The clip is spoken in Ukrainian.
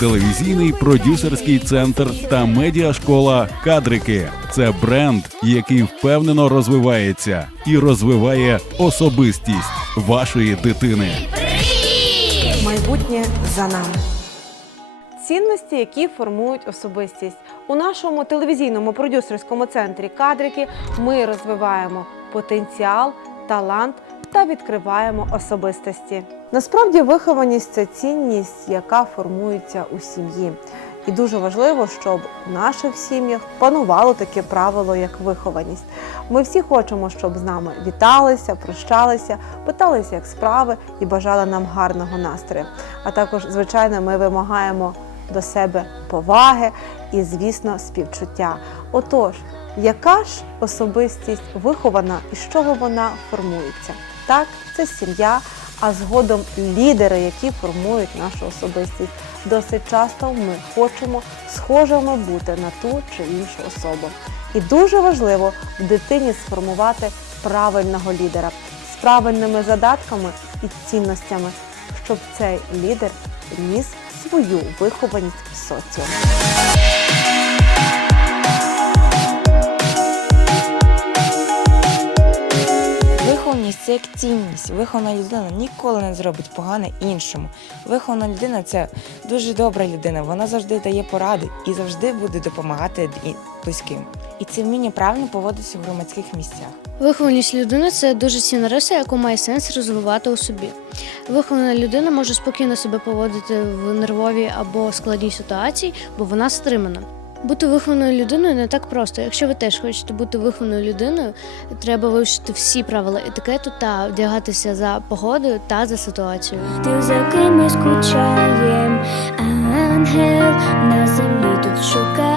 телевізійний продюсерський центр та медіашкола Кадрики. Це бренд, який впевнено розвивається і розвиває особистість вашої дитини. Майбутнє за нами. Цінності, які формують особистість. У нашому телевізійному продюсерському центрі кадрики ми розвиваємо потенціал, талант та відкриваємо особистості. Насправді, вихованість це цінність, яка формується у сім'ї. І дуже важливо, щоб в наших сім'ях панувало таке правило, як вихованість. Ми всі хочемо, щоб з нами віталися, прощалися, питалися, як справи, і бажали нам гарного настрою. А також, звичайно, ми вимагаємо до себе поваги і, звісно, співчуття. Отож, яка ж особистість вихована і з чого вона формується? Так, це сім'я, а згодом лідери, які формують нашу особистість. Досить часто ми хочемо схожими бути на ту чи іншу особу. І дуже важливо в дитині сформувати правильного лідера з правильними задатками і цінностями, щоб цей лідер ніс свою вихованість в соціум. Вихованість це як цінність. Вихована людина ніколи не зробить погане іншому. Вихована людина це дуже добра людина. Вона завжди дає поради і завжди буде допомагати близьким. І це вміння правильно поводитися в громадських місцях. Вихованість людини це дуже цінна риса, яку має сенс розвивати у собі. Вихована людина може спокійно себе поводити в нервовій або складній ситуації, бо вона стримана. Бути вихованою людиною не так просто. Якщо ви теж хочете бути вихованою людиною, треба вивчити всі правила етикету та вдягатися за погодою та за ситуацією. Ти за кимось скучаєм, ангел на землі тут шукає.